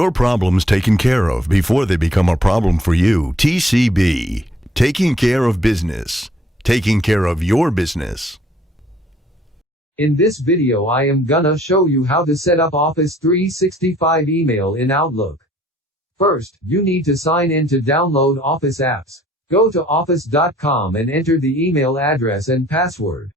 your problems taken care of before they become a problem for you. TCB. Taking care of business. Taking care of your business. In this video I am gonna show you how to set up Office 365 email in Outlook. First, you need to sign in to download Office apps. Go to office.com and enter the email address and password.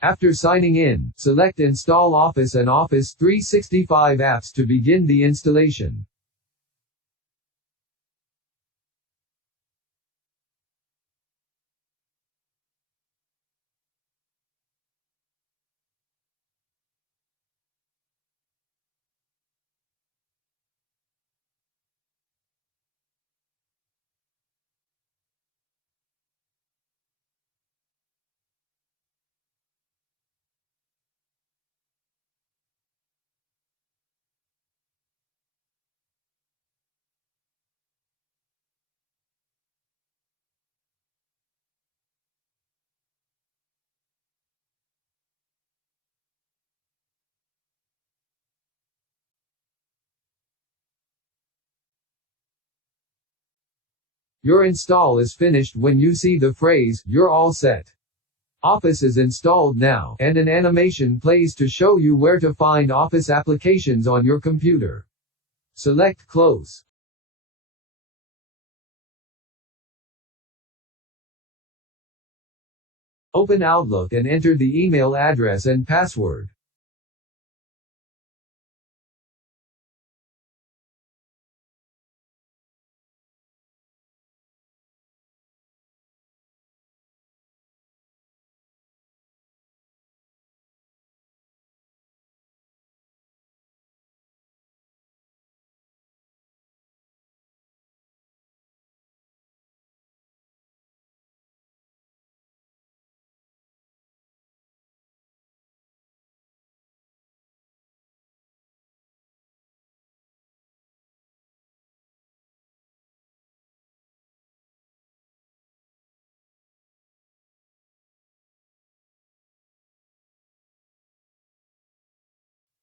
After signing in, select Install Office and Office 365 apps to begin the installation. Your install is finished when you see the phrase, "You're all set." Office is installed now, and an animation plays to show you where to find Office applications on your computer. Select Close. Open Outlook and enter the email address and password.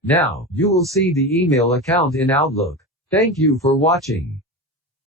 Now, you will see the email account in Outlook. Thank you for watching.